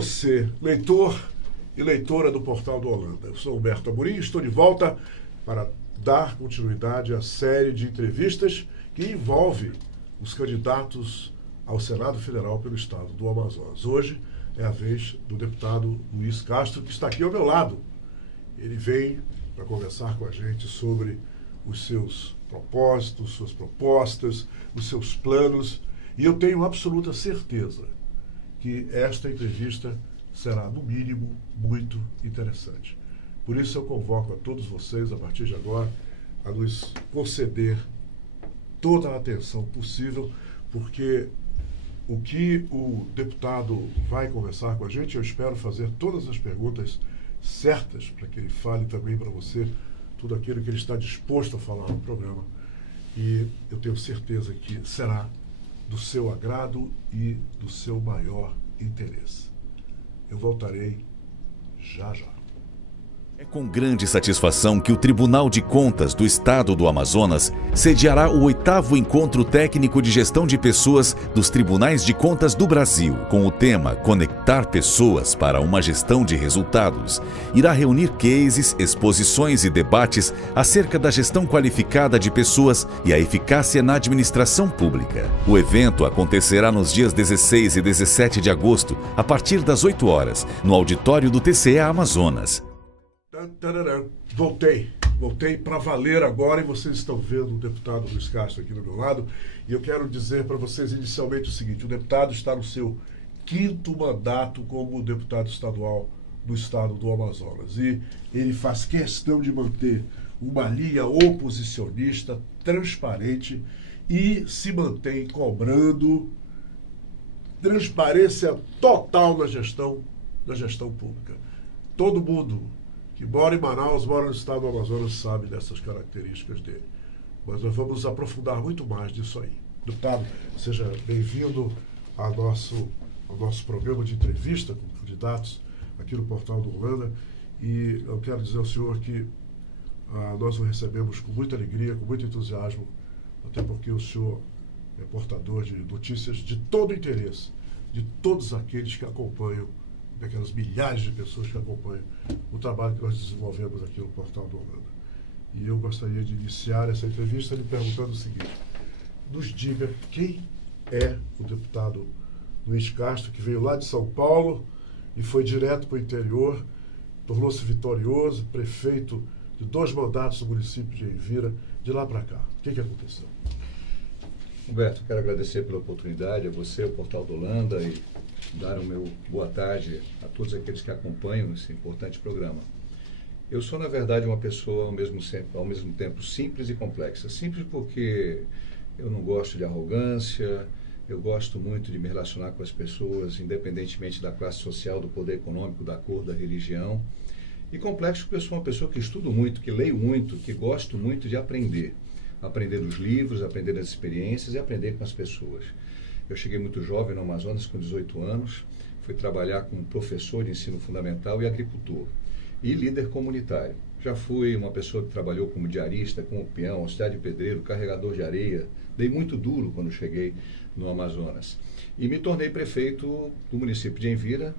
você, leitor e leitora do Portal do Holanda. Eu sou Humberto Amorim e estou de volta para dar continuidade à série de entrevistas que envolve os candidatos ao Senado Federal pelo Estado do Amazonas. Hoje é a vez do deputado Luiz Castro, que está aqui ao meu lado. Ele vem para conversar com a gente sobre os seus propósitos, suas propostas, os seus planos, e eu tenho absoluta certeza que esta entrevista será, no mínimo, muito interessante. Por isso eu convoco a todos vocês, a partir de agora, a nos conceder toda a atenção possível, porque o que o deputado vai conversar com a gente, eu espero fazer todas as perguntas certas para que ele fale também para você tudo aquilo que ele está disposto a falar no programa. E eu tenho certeza que será do seu agrado e do seu maior interesse. Eu voltarei já já. É com grande satisfação que o Tribunal de Contas do Estado do Amazonas sediará o 8º Encontro Técnico de Gestão de Pessoas dos Tribunais de Contas do Brasil, com o tema Conectar Pessoas para uma Gestão de Resultados. Irá reunir cases, exposições e debates acerca da gestão qualificada de pessoas e a eficácia na administração pública. O evento acontecerá nos dias 16 e 17 de agosto, a partir das 8 horas, no auditório do TCE Amazonas. Voltei para valer agora, e vocês estão vendo o deputado Luiz Castro aqui do meu lado, e eu quero dizer para vocês inicialmente o seguinte: o deputado está no seu 5º mandato como deputado estadual do estado do Amazonas, e ele faz questão de manter uma linha oposicionista, transparente, e se mantém cobrando transparência total na gestão pública. Todo mundo que mora em Manaus, mora no estado do Amazonas, sabe dessas características dele. Mas nós vamos aprofundar muito mais disso aí. Deputado, seja bem-vindo ao nosso programa de entrevista com candidatos aqui no Portal do Holanda. E eu quero dizer ao senhor que nós o recebemos com muita alegria, com muito entusiasmo, até porque o senhor é portador de notícias de todo o interesse de todos aqueles que acompanham, daquelas milhares de pessoas que acompanham o trabalho que nós desenvolvemos aqui no Portal do Holanda. E eu gostaria de iniciar essa entrevista lhe perguntando o seguinte: nos diga quem é o deputado Luiz Castro, que veio lá de São Paulo e foi direto para o interior, tornou-se vitorioso, prefeito de 2 mandatos no município de Envira, de lá para cá. O que aconteceu? Humberto, quero agradecer pela oportunidade, a você, o Portal do Holanda, e dar o meu boa tarde a todos aqueles que acompanham esse importante programa. Eu sou, na verdade, uma pessoa ao mesmo tempo simples e complexa. Simples porque eu não gosto de arrogância, eu gosto muito de me relacionar com as pessoas, independentemente da classe social, do poder econômico, da cor, da religião. E complexo porque eu sou uma pessoa que estudo muito, que leio muito, que gosto muito de aprender. Aprender dos livros, aprender das experiências e aprender com as pessoas. Eu cheguei muito jovem no Amazonas, com 18 anos, fui trabalhar como professor de ensino fundamental e agricultor, e líder comunitário. Já fui uma pessoa que trabalhou como diarista, como peão, auxiliar de pedreiro, carregador de areia. Dei muito duro quando cheguei no Amazonas. E me tornei prefeito do município de Envira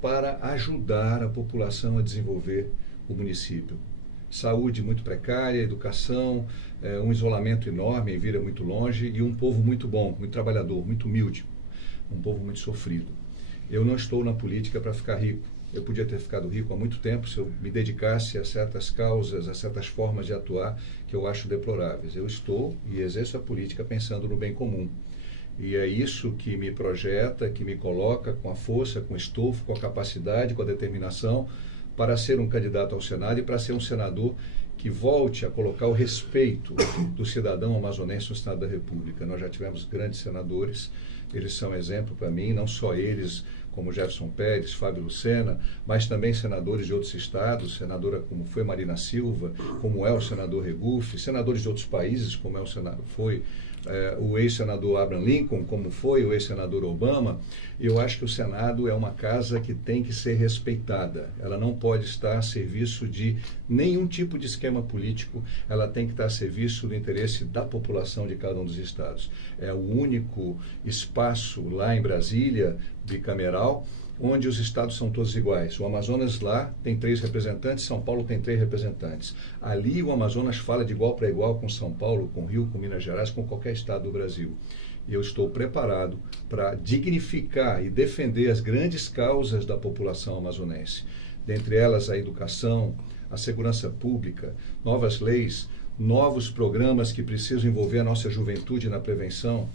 para ajudar a população a desenvolver o município. Saúde muito precária, educação, um isolamento enorme, Envira muito longe, e um povo muito bom, muito trabalhador, muito humilde, um povo muito sofrido. Eu não estou na política para ficar rico. Eu podia ter ficado rico há muito tempo se eu me dedicasse a certas causas, a certas formas de atuar que eu acho deploráveis. Eu estou e exerço a política pensando no bem comum. E é isso que me projeta, que me coloca com a força, com o estofo, com a capacidade, com a determinação para ser um candidato ao Senado e para ser um senador que volte a colocar o respeito do cidadão amazonense no Estado da República. Nós já tivemos grandes senadores, eles são exemplo para mim, não só eles, como Jefferson Pérez, Fábio Lucena, mas também senadores de outros estados, senadora como foi Marina Silva, como é o senador Regufe, senadores de outros países, como é o senador, foi o ex-senador Abraham Lincoln, como foi o ex-senador Obama. Eu acho que o Senado é uma casa que tem que ser respeitada. Ela não pode estar a serviço de nenhum tipo de esquema político, ela tem que estar a serviço do interesse da população de cada um dos estados. É o único espaço lá em Brasília, bicameral, onde os estados são todos iguais. O Amazonas lá tem 3 representantes, São Paulo tem 3 representantes. Ali o Amazonas fala de igual para igual com São Paulo, com Rio, com Minas Gerais, com qualquer estado do Brasil. E eu estou preparado para dignificar e defender as grandes causas da população amazonense. Dentre elas a educação, a segurança pública, novas leis, novos programas que precisam envolver a nossa juventude na prevenção.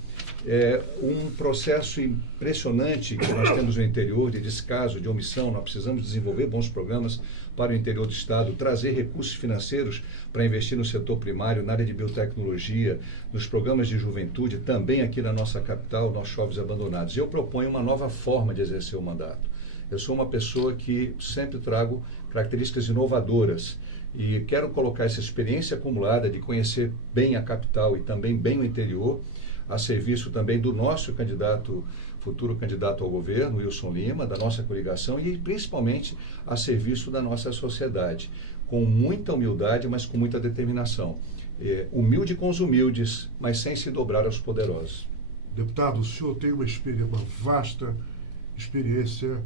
É um processo impressionante que nós temos no interior de descaso, de omissão. Nós precisamos desenvolver bons programas para o interior do estado, trazer recursos financeiros para investir no setor primário, na área de biotecnologia, nos programas de juventude, também aqui na nossa capital, nossos jovens abandonados. Eu proponho uma nova forma de exercer o mandato. Eu sou uma pessoa que sempre trago características inovadoras e quero colocar essa experiência acumulada de conhecer bem a capital e também bem o interior, a serviço também do nosso futuro candidato ao governo, Wilson Lima, da nossa coligação e principalmente a serviço da nossa sociedade, com muita humildade, mas com muita determinação. Humilde com os humildes, mas sem se dobrar aos poderosos. Deputado, o senhor tem uma vasta experiência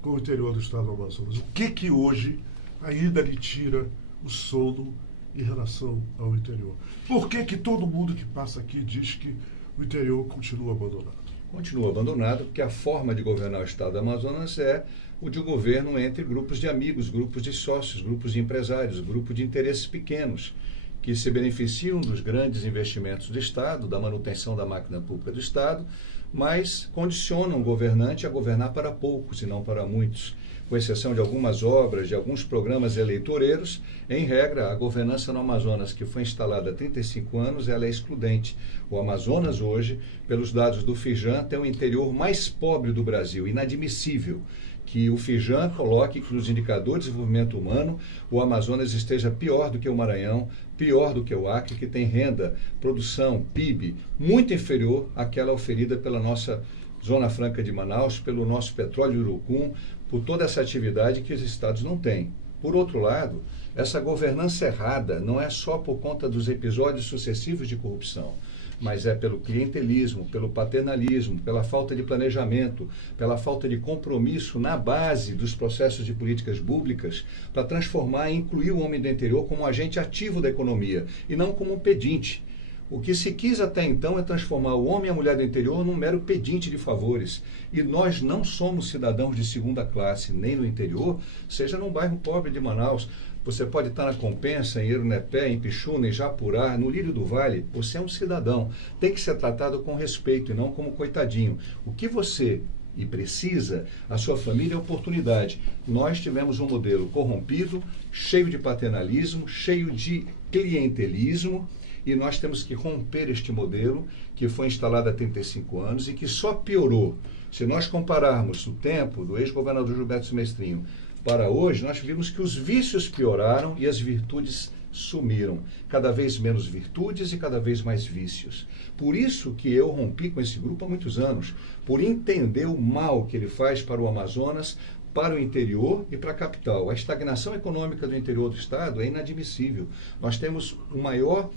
com o interior do estado do Amazonas. O que hoje ainda lhe tira o sono em relação ao interior? Por que todo mundo que passa aqui diz que o interior continua abandonado? Continua abandonado porque a forma de governar o estado do Amazonas é o de governo entre grupos de amigos, grupos de sócios, grupos de empresários, grupos de interesses pequenos, que se beneficiam dos grandes investimentos do estado, da manutenção da máquina pública do estado, mas condicionam o governante a governar para poucos e não para muitos. Com exceção de algumas obras, de alguns programas eleitoreiros, em regra, a governança no Amazonas, que foi instalada há 35 anos, ela é excludente. O Amazonas hoje, pelos dados do Fijan, tem o interior mais pobre do Brasil, inadmissível que o Fijan coloque que nos indicadores de desenvolvimento humano o Amazonas esteja pior do que o Maranhão, pior do que o Acre, que tem renda, produção, PIB, muito inferior àquela oferida pela nossa Zona Franca de Manaus, pelo nosso petróleo Urucum, por toda essa atividade que os estados não têm. Por outro lado, essa governança errada não é só por conta dos episódios sucessivos de corrupção, mas é pelo clientelismo, pelo paternalismo, pela falta de planejamento, pela falta de compromisso na base dos processos de políticas públicas para transformar e incluir o homem do interior como um agente ativo da economia e não como um pedinte. O que se quis até então é transformar o homem e a mulher do interior num mero pedinte de favores. E nós não somos cidadãos de segunda classe, nem no interior, seja num bairro pobre de Manaus. Você pode estar na Compensa, em Erunepé, em Pixuna, em Japurá, no Lírio do Vale. Você é um cidadão. Tem que ser tratado com respeito e não como coitadinho. O que você e precisa, a sua família é oportunidade. Nós tivemos um modelo corrompido, cheio de paternalismo, cheio de clientelismo, e nós temos que romper este modelo que foi instalado há 35 anos e que só piorou. Se nós compararmos o tempo do ex-governador Gilberto Mestrinho para hoje, nós vimos que os vícios pioraram e as virtudes sumiram. Cada vez menos virtudes e cada vez mais vícios. Por isso que eu rompi com esse grupo há muitos anos, por entender o mal que ele faz para o Amazonas, para o interior e para a capital. A estagnação econômica do interior do estado é inadmissível. Nós temos o maior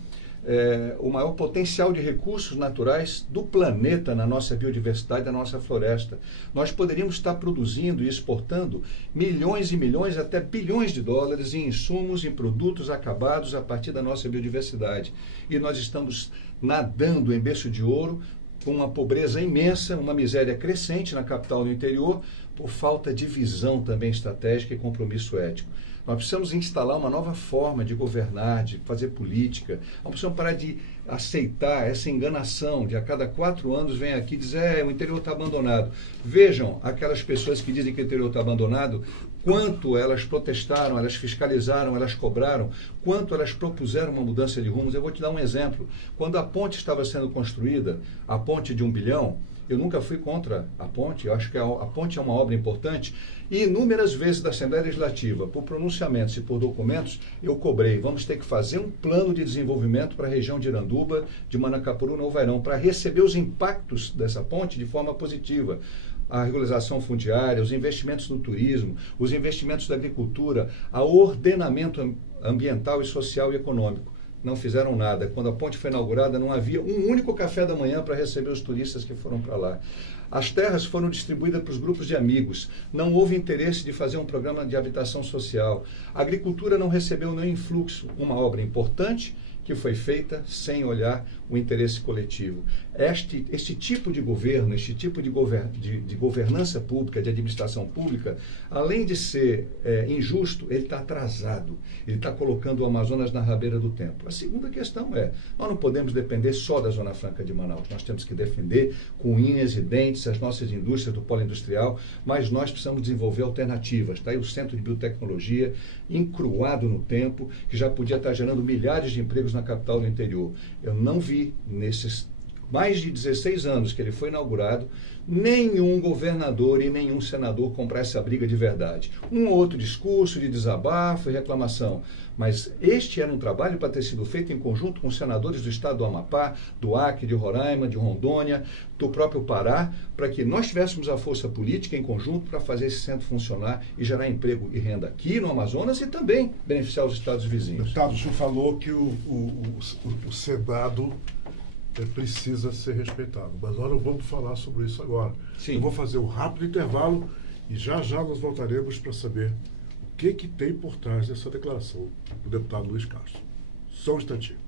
potencial de recursos naturais do planeta na nossa biodiversidade, na nossa floresta. Nós poderíamos estar produzindo e exportando milhões e milhões, até bilhões de dólares em insumos, em produtos acabados a partir da nossa biodiversidade. E nós estamos nadando em berço de ouro, com uma pobreza imensa, uma miséria crescente na capital e no interior, por falta de visão também estratégica e compromisso ético. Nós precisamos instalar uma nova forma de governar, de fazer política. Nós precisamos parar de aceitar essa enganação de a cada 4 anos vem aqui dizer o interior está abandonado. Vejam aquelas pessoas que dizem que o interior está abandonado, quanto elas protestaram, elas fiscalizaram, elas cobraram, quanto elas propuseram uma mudança de rumos. Eu vou te dar um exemplo. Quando a ponte estava sendo construída, a ponte de 1 bilhão, eu nunca fui contra a ponte, eu acho que a ponte é uma obra importante, e inúmeras vezes da Assembleia Legislativa, por pronunciamentos e por documentos, eu cobrei, vamos ter que fazer um plano de desenvolvimento para a região de Iranduba, de Manacapuru, Novo Airão, para receber os impactos dessa ponte de forma positiva. A regularização fundiária, os investimentos no turismo, os investimentos da agricultura, o ordenamento ambiental e social e econômico. não fizeram nada. Quando a ponte foi inaugurada, não havia um único café da manhã para receber os turistas que foram para lá. As terras foram distribuídas para os grupos de amigos. Não houve interesse de fazer um programa de habitação social. A agricultura não recebeu nenhum influxo. Uma obra importante que foi feita sem olhar o interesse coletivo. Este tipo de governo, este tipo de governança pública, de administração pública, além de ser injusto, ele está atrasado. Ele está colocando o Amazonas na rabeira do tempo. A segunda questão é, nós não podemos depender só da Zona Franca de Manaus. Nós temos que defender com unhas e dentes as nossas indústrias do polo industrial, mas nós precisamos desenvolver alternativas. Está aí o Centro de Biotecnologia, encruado no tempo, que já podia estar gerando milhares de empregos na capital do interior. Eu não vi, nesses mais de 16 anos que ele foi inaugurado, nenhum governador e nenhum senador comprar essa briga de verdade. Um ou outro discurso de desabafo e reclamação. Mas este era um trabalho para ter sido feito em conjunto com senadores do estado do Amapá, do Acre, de Roraima, de Rondônia, do próprio Pará, para que nós tivéssemos a força política em conjunto para fazer esse centro funcionar e gerar emprego e renda aqui no Amazonas e também beneficiar os estados vizinhos. Deputado, o senhor falou que o Senado precisa ser respeitado, mas nós não vamos falar sobre isso agora. Sim. Eu vou fazer um rápido intervalo e já nós voltaremos para saber o que tem por trás dessa declaração do deputado Luiz Castro. Só um instantinho.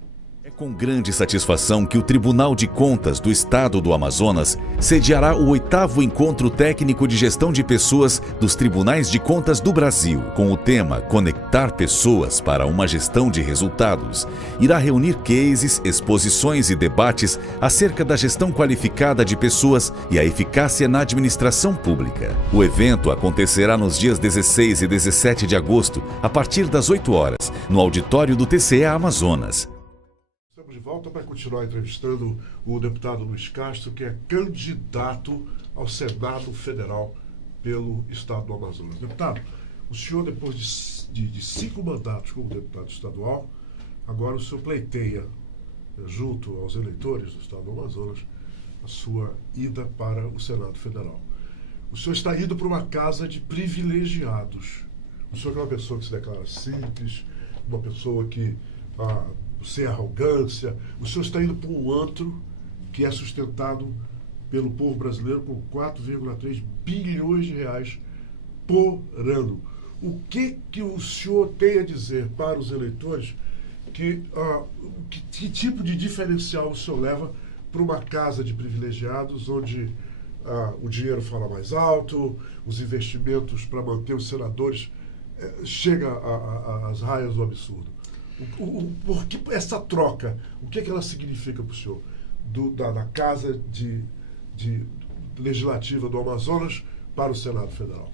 É com grande satisfação que o Tribunal de Contas do Estado do Amazonas sediará o 8º Encontro Técnico de Gestão de Pessoas dos Tribunais de Contas do Brasil, com o tema Conectar Pessoas para uma Gestão de Resultados. Irá reunir cases, exposições e debates acerca da gestão qualificada de pessoas e a eficácia na administração pública. O evento acontecerá nos dias 16 e 17 de agosto, a partir das 8 horas, no auditório do TCE Amazonas. Estamos de volta para continuar entrevistando o deputado Luiz Castro, que é candidato ao Senado Federal pelo Estado do Amazonas. Deputado, o senhor, depois de 5 mandatos como deputado estadual, agora o senhor pleiteia, junto aos eleitores do Estado do Amazonas, a sua ida para o Senado Federal. O senhor está indo para uma casa de privilegiados. O senhor é uma pessoa que se declara simples, uma pessoa que... sem arrogância. O senhor está indo para um antro que é sustentado pelo povo brasileiro com 4,3 bilhões de reais por ano. O que o senhor tem a dizer para os eleitores? Que tipo de diferencial o senhor leva para uma casa de privilegiados onde o dinheiro fala mais alto, os investimentos para manter os senadores chega às raias do absurdo? Por que essa troca? O que ela significa para o senhor? Da Casa Legislativa do Amazonas para o Senado Federal?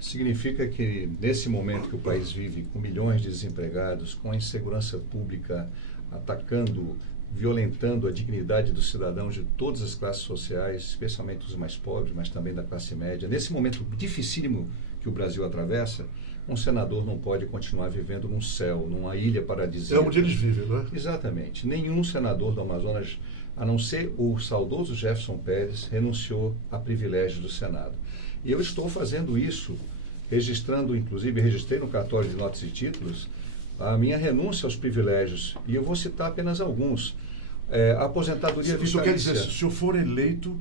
Significa que, nesse momento que o país vive com milhões de desempregados, com a insegurança pública atacando, violentando a dignidade dos cidadãos de todas as classes sociais, especialmente os mais pobres, mas também da classe média, nesse momento dificílimo que o Brasil atravessa, um senador não pode continuar vivendo num céu, numa ilha paradisíaca. É onde eles vivem, não é? Exatamente. Nenhum senador do Amazonas, a não ser o saudoso Jefferson Pérez, renunciou a privilégios do Senado. E eu estou fazendo isso, registrando, inclusive, registrei no cartório de notas e títulos, a minha renúncia aos privilégios. E eu vou citar apenas alguns. A aposentadoria vitalícia. Isso quer dizer, se o senhor for eleito,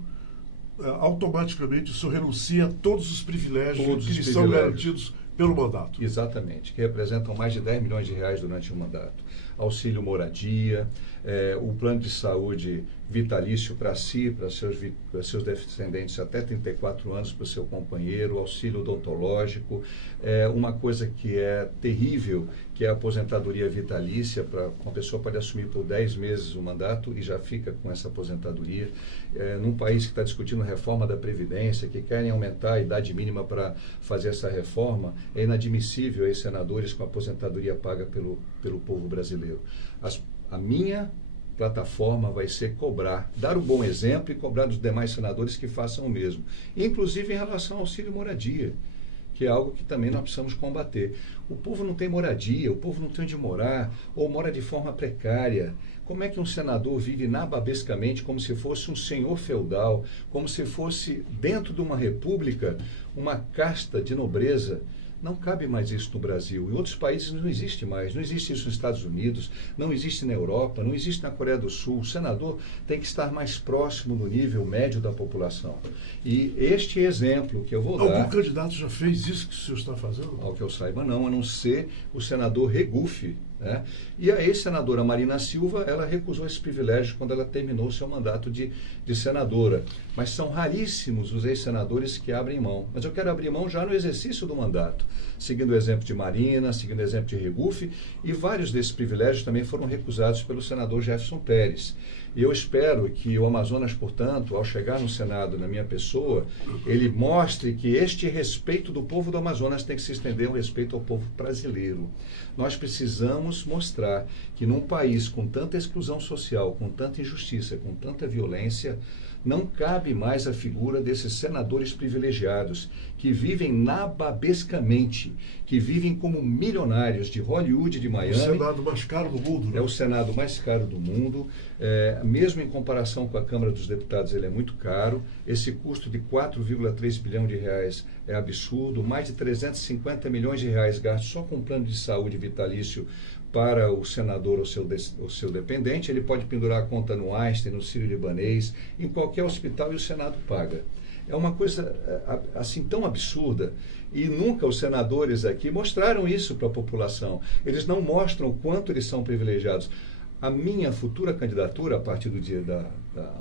automaticamente o senhor renuncia a todos os privilégios que lhe são garantidos pelo mandato. Exatamente, que representam mais de 10 milhões de reais durante o mandato. Auxílio moradia, o plano de saúde vitalício para si, para seus descendentes até 34 anos, para o seu companheiro, auxílio odontológico, uma coisa que é terrível, que é a aposentadoria vitalícia, uma pessoa pode assumir por 10 meses o mandato e já fica com essa aposentadoria. Num país que está discutindo reforma da Previdência, que querem aumentar a idade mínima para fazer essa reforma, é inadmissível aí senadores com aposentadoria paga pelo povo brasileiro. A minha plataforma vai ser dar o bom exemplo e cobrar dos demais senadores que façam o mesmo, inclusive em relação ao auxílio moradia, que é algo que também nós precisamos combater. O povo não tem moradia, o povo não tem onde morar, ou mora de forma precária. Como é que um senador vive nababescamente como se fosse um senhor feudal, como se fosse, dentro de uma república, uma casta de nobreza? Não cabe mais isso no Brasil. Em outros países não existe mais. Não existe isso nos Estados Unidos, não existe na Europa, não existe na Coreia do Sul. O senador tem que estar mais próximo do nível médio da população. E este exemplo que eu vou dar... Algum candidato já fez isso que o senhor está fazendo? Ao que eu saiba, não, a não ser o senador Regufe, né? E a ex-senadora Marina Silva, ela recusou esse privilégio quando ela terminou o seu mandato de senadora. Mas são raríssimos os ex-senadores que abrem mão. Mas eu quero abrir mão já no exercício do mandato, seguindo o exemplo de Marina, seguindo o exemplo de Regufe, e vários desses privilégios também foram recusados pelo senador Jefferson Pérez. E eu espero que o Amazonas, portanto, ao chegar no Senado, na minha pessoa, ele mostre que este respeito do povo do Amazonas tem que se estender ao respeito ao povo brasileiro. Nós precisamos mostrar que num país com tanta exclusão social, com tanta injustiça, com tanta violência, não cabe mais a figura desses senadores privilegiados que vivem nababescamente, que vivem como milionários de Hollywood, de Miami. O Senado mais caro do mundo, né? É o Senado mais caro do mundo. Mesmo em comparação com a Câmara dos Deputados, ele é muito caro. Esse custo de 4,3 bilhão de reais é absurdo. Mais de 350 milhões de reais gastos só com plano de saúde vitalício para o senador ou seu dependente. Ele pode pendurar a conta no Einstein, no Sírio-Libanês, em qualquer hospital, e o Senado paga. É uma coisa assim tão absurda, e nunca os senadores aqui mostraram isso para a população. Eles não mostram o quanto eles são privilegiados. A minha futura candidatura, a partir do dia da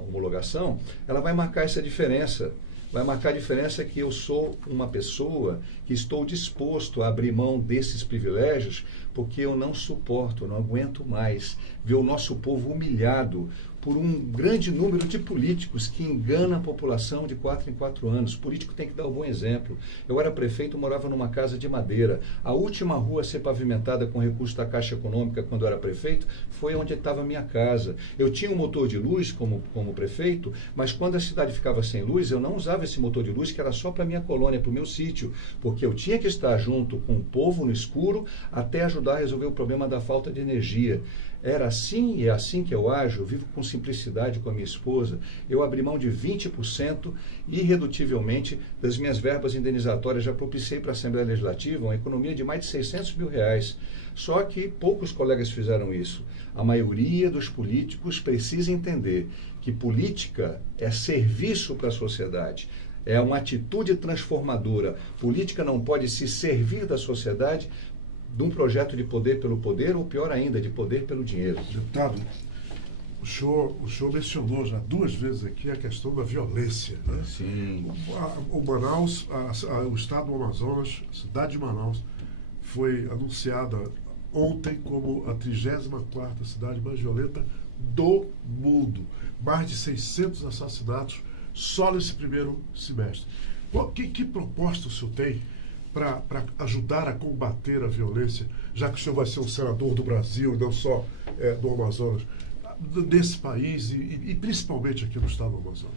homologação, ela vai marcar essa diferença. Vai marcar a diferença que eu sou uma pessoa que estou disposto a abrir mão desses privilégios, porque eu não suporto, não aguento mais ver o nosso povo humilhado por um grande número de políticos que enganam a população de 4 em 4 anos. O político tem que dar um bom exemplo. Eu era prefeito, morava numa casa de madeira. A última rua a ser pavimentada com recurso da Caixa Econômica, quando eu era prefeito, foi onde estava a minha casa. Eu tinha um motor de luz como prefeito, mas quando a cidade ficava sem luz, eu não usava esse motor de luz, que era só para a minha colônia, para o meu sítio, porque eu tinha que estar junto com o povo no escuro até ajudar a resolver o problema da falta de energia. Era assim e é assim que eu ajo. Eu vivo com simplicidade com a minha esposa. Eu abri mão de 20% irredutivelmente das minhas verbas indenizatórias. Já propiciei para a Assembleia Legislativa uma economia de mais de 600 mil reais. Só que poucos colegas fizeram isso. A maioria dos políticos precisa entender que política é serviço para a sociedade. É uma atitude transformadora. Política não pode se servir da sociedade de um projeto de poder pelo poder, ou pior ainda, de poder pelo dinheiro. Deputado, o senhor mencionou já 2 vezes aqui a questão da violência, né? Sim. O Manaus, o estado do Amazonas, a cidade de Manaus, foi anunciada ontem como a 34ª cidade mais violenta do mundo. Mais de 600 assassinatos só nesse primeiro semestre. Que proposta o senhor tem para ajudar a combater a violência, já que o senhor vai ser um senador do Brasil, não só do Amazonas, desse país e principalmente aqui no estado do Amazonas?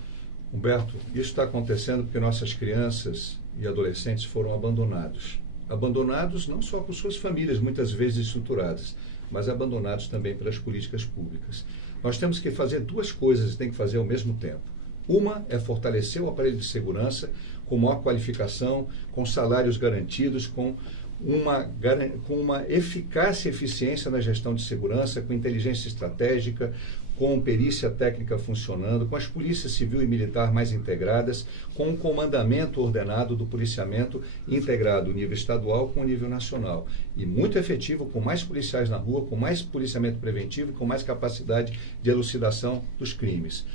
Humberto, isso está acontecendo porque nossas crianças e adolescentes foram abandonados. Abandonados não só por suas famílias, muitas vezes estruturadas, mas abandonados também pelas políticas públicas. Nós temos que fazer 2 coisas e tem que fazer ao mesmo tempo. Uma é fortalecer o aparelho de segurança com maior qualificação, com salários garantidos, com uma eficácia e eficiência na gestão de segurança, com inteligência estratégica, com perícia técnica funcionando, com as polícias civil e militar mais integradas, com um comandamento ordenado do policiamento integrado nível estadual com o nível nacional. E muito efetivo, com mais policiais na rua, com mais policiamento preventivo, com mais capacidade de elucidação dos crimes.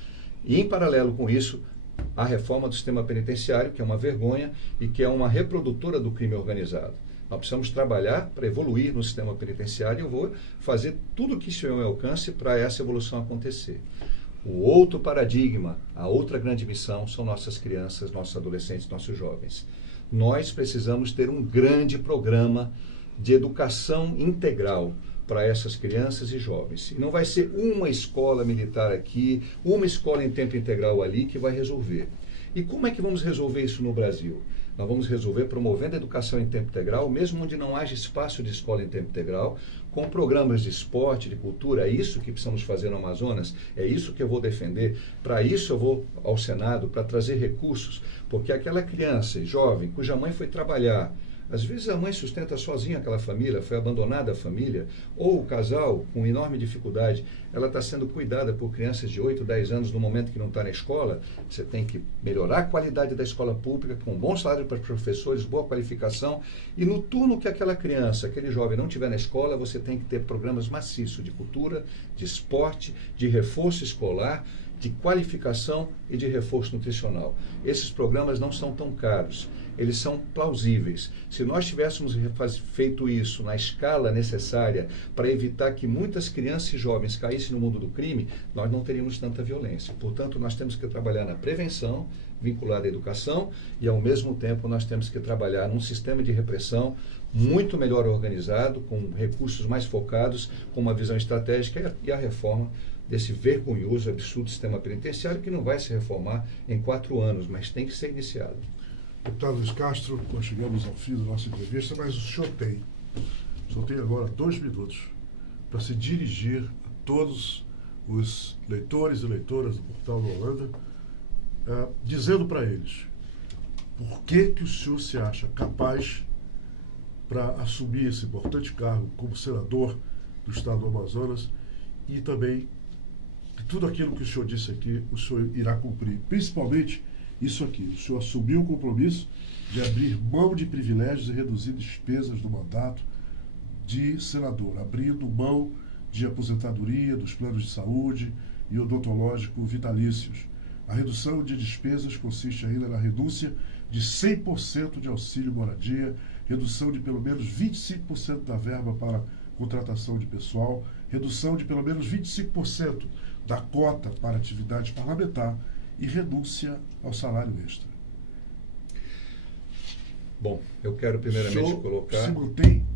E, em paralelo com isso, a reforma do sistema penitenciário, que é uma vergonha e que é uma reprodutora do crime organizado. Nós precisamos trabalhar para evoluir no sistema penitenciário e eu vou fazer tudo o que estiver ao meu alcance para essa evolução acontecer. O outro paradigma, a outra grande missão são nossas crianças, nossos adolescentes, nossos jovens. Nós precisamos ter um grande programa de educação integral para essas crianças e jovens. E não vai ser uma escola militar aqui, uma escola em tempo integral ali que vai resolver. E como é que vamos resolver isso no Brasil? Nós vamos resolver promovendo a educação em tempo integral, mesmo onde não haja espaço de escola em tempo integral, com programas de esporte, de cultura. É isso que precisamos fazer no Amazonas, é isso que eu vou defender. Para isso eu vou ao Senado, para trazer recursos, porque aquela criança jovem cuja mãe foi trabalhar, às vezes a mãe sustenta sozinha aquela família, foi abandonada a família, ou o casal, com enorme dificuldade, ela está sendo cuidada por crianças de 8, 10 anos no momento que não está na escola. Você tem que melhorar a qualidade da escola pública, com bom salário para os professores, boa qualificação, e no turno que aquela criança, aquele jovem não estiver na escola, você tem que ter programas maciços de cultura, de esporte, de reforço escolar, de qualificação e de reforço nutricional. Esses programas não são tão caros, eles são plausíveis. Se nós tivéssemos feito isso na escala necessária para evitar que muitas crianças e jovens caíssem no mundo do crime, nós não teríamos tanta violência. Portanto, nós temos que trabalhar na prevenção, vinculada à educação, e ao mesmo tempo nós temos que trabalhar num sistema de repressão muito melhor organizado, com recursos mais focados, com uma visão estratégica e a reforma desse vergonhoso, absurdo sistema penitenciário que não vai se reformar em 4 anos, mas tem que ser iniciado. Deputado Luiz Castro, nós chegamos ao fim da nossa entrevista, mas o senhor tem agora 2 minutos para se dirigir a todos os leitores e leitoras do Portal da Holanda, dizendo para eles por que o senhor se acha capaz para assumir esse importante cargo como senador do Estado do Amazonas, e também que tudo aquilo que o senhor disse aqui, o senhor irá cumprir, principalmente isso aqui. O senhor assumiu o compromisso de abrir mão de privilégios e reduzir despesas do mandato de senador, abrindo mão de aposentadoria, dos planos de saúde e odontológico vitalícios. A redução de despesas consiste ainda na renúncia de 100% de auxílio moradia, redução de pelo menos 25% da verba para contratação de pessoal, redução de pelo menos 25% da cota para atividade parlamentar e renúncia ao salário extra. Bom, eu quero primeiramente colocar... se mantém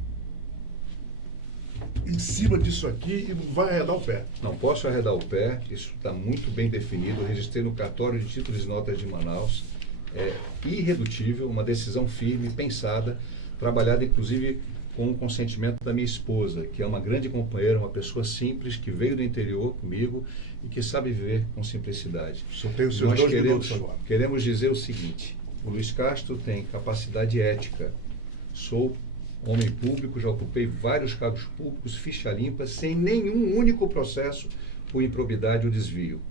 em cima disso aqui e não vai arredar o pé. Não posso arredar o pé, isso está muito bem definido. Eu registrei no cartório de títulos e notas de Manaus. É irredutível, uma decisão firme, pensada, trabalhada inclusive com o consentimento da minha esposa, que é uma grande companheira, uma pessoa simples, que veio do interior comigo e que sabe viver com simplicidade. Só tenho os seus 2 minutos agora. Queremos dizer o seguinte: o Luiz Castro tem capacidade ética. Sou homem público, já ocupei vários cargos públicos, ficha limpa, sem nenhum único processo por improbidade ou desvio.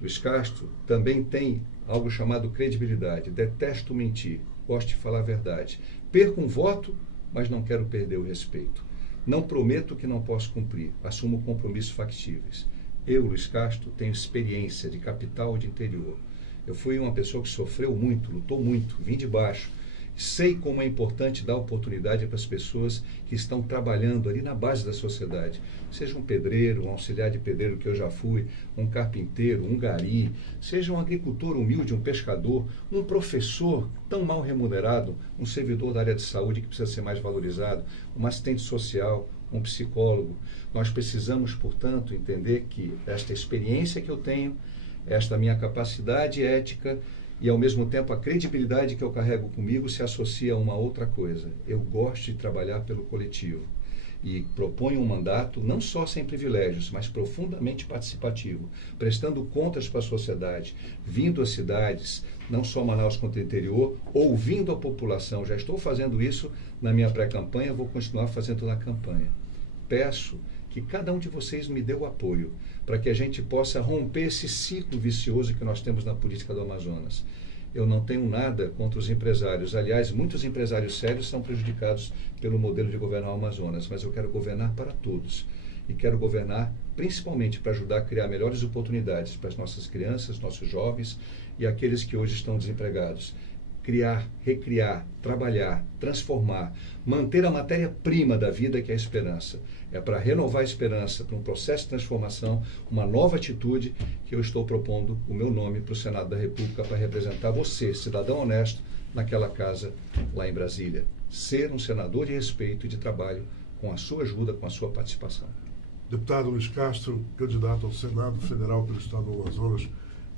Luiz Castro também tem algo chamado credibilidade. Detesto mentir, gosto de falar a verdade. Perco um voto, mas não quero perder o respeito. Não prometo que não posso cumprir, assumo compromissos factíveis. Eu, Luiz Castro, tenho experiência de capital e de interior. Eu fui uma pessoa que sofreu muito, lutou muito, vim de baixo. Sei como é importante dar oportunidade para as pessoas que estão trabalhando ali na base da sociedade. Seja um pedreiro, um auxiliar de pedreiro, que eu já fui, um carpinteiro, um gari, seja um agricultor humilde, um pescador, um professor tão mal remunerado, um servidor da área de saúde que precisa ser mais valorizado, um assistente social, um psicólogo. Nós precisamos, portanto, entender que esta experiência que eu tenho, esta minha capacidade ética e, ao mesmo tempo, a credibilidade que eu carrego comigo se associa a uma outra coisa. Eu gosto de trabalhar pelo coletivo e proponho um mandato não só sem privilégios, mas profundamente participativo, prestando contas para a sociedade, vindo às cidades, não só Manaus quanto o interior, ouvindo a população. Já estou fazendo isso na minha pré-campanha, vou continuar fazendo na campanha. Peço que cada um de vocês me dê o apoio para que a gente possa romper esse ciclo vicioso que nós temos na política do Amazonas. Eu não tenho nada contra os empresários. Aliás, muitos empresários sérios são prejudicados pelo modelo de governar o Amazonas, mas eu quero governar para todos. E quero governar principalmente para ajudar a criar melhores oportunidades para as nossas crianças, nossos jovens e aqueles que hoje estão desempregados. Criar, recriar, trabalhar, transformar, manter a matéria-prima da vida, que é a esperança. É para renovar a esperança, para um processo de transformação, uma nova atitude, que eu estou propondo o meu nome para o Senado da República para representar você, cidadão honesto, naquela casa lá em Brasília. Ser um senador de respeito e de trabalho, com a sua ajuda, com a sua participação. Deputado Luiz Castro, candidato ao Senado Federal pelo Estado do Amazonas,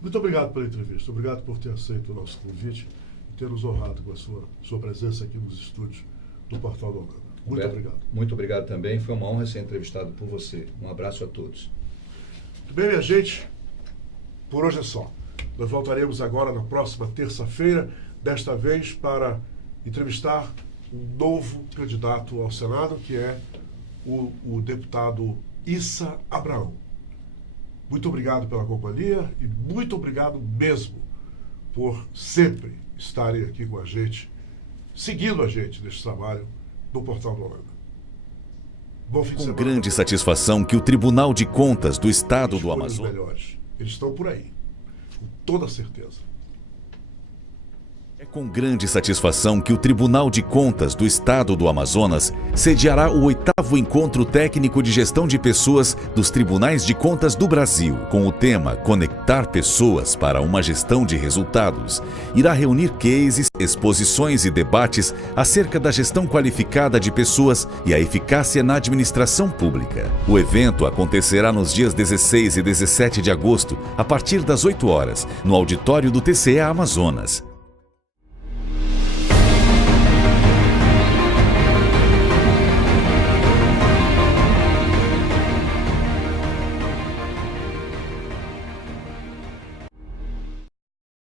muito obrigado pela entrevista, obrigado por ter aceito o nosso convite. e ter nos honrado com a sua presença aqui nos estúdios do Portal do Holanda. Muito Humberto, obrigado. Muito obrigado também. Foi uma honra ser entrevistado por você. Um abraço a todos. Muito bem, minha gente. Por hoje é só. Nós voltaremos agora na próxima terça-feira, desta vez para entrevistar um novo candidato ao Senado, que é o deputado Issa Abraão. Muito obrigado pela companhia e muito obrigado mesmo por sempre estarem aqui com a gente, seguindo a gente neste trabalho do Portal do Holanda. Bom fim de Com semana. grande satisfação que o Tribunal de Contas do Estado do Escolha os Amazonas... melhores. Eles estão por aí, com toda certeza. É com grande satisfação que o Tribunal de Contas do Estado do Amazonas sediará o 8º Encontro Técnico de Gestão de Pessoas dos Tribunais de Contas do Brasil, com o tema Conectar Pessoas para uma Gestão de Resultados. Irá reunir cases, exposições e debates acerca da gestão qualificada de pessoas e a eficácia na administração pública. O evento acontecerá nos dias 16 e 17 de agosto, a partir das 8 horas, no auditório do TCE Amazonas.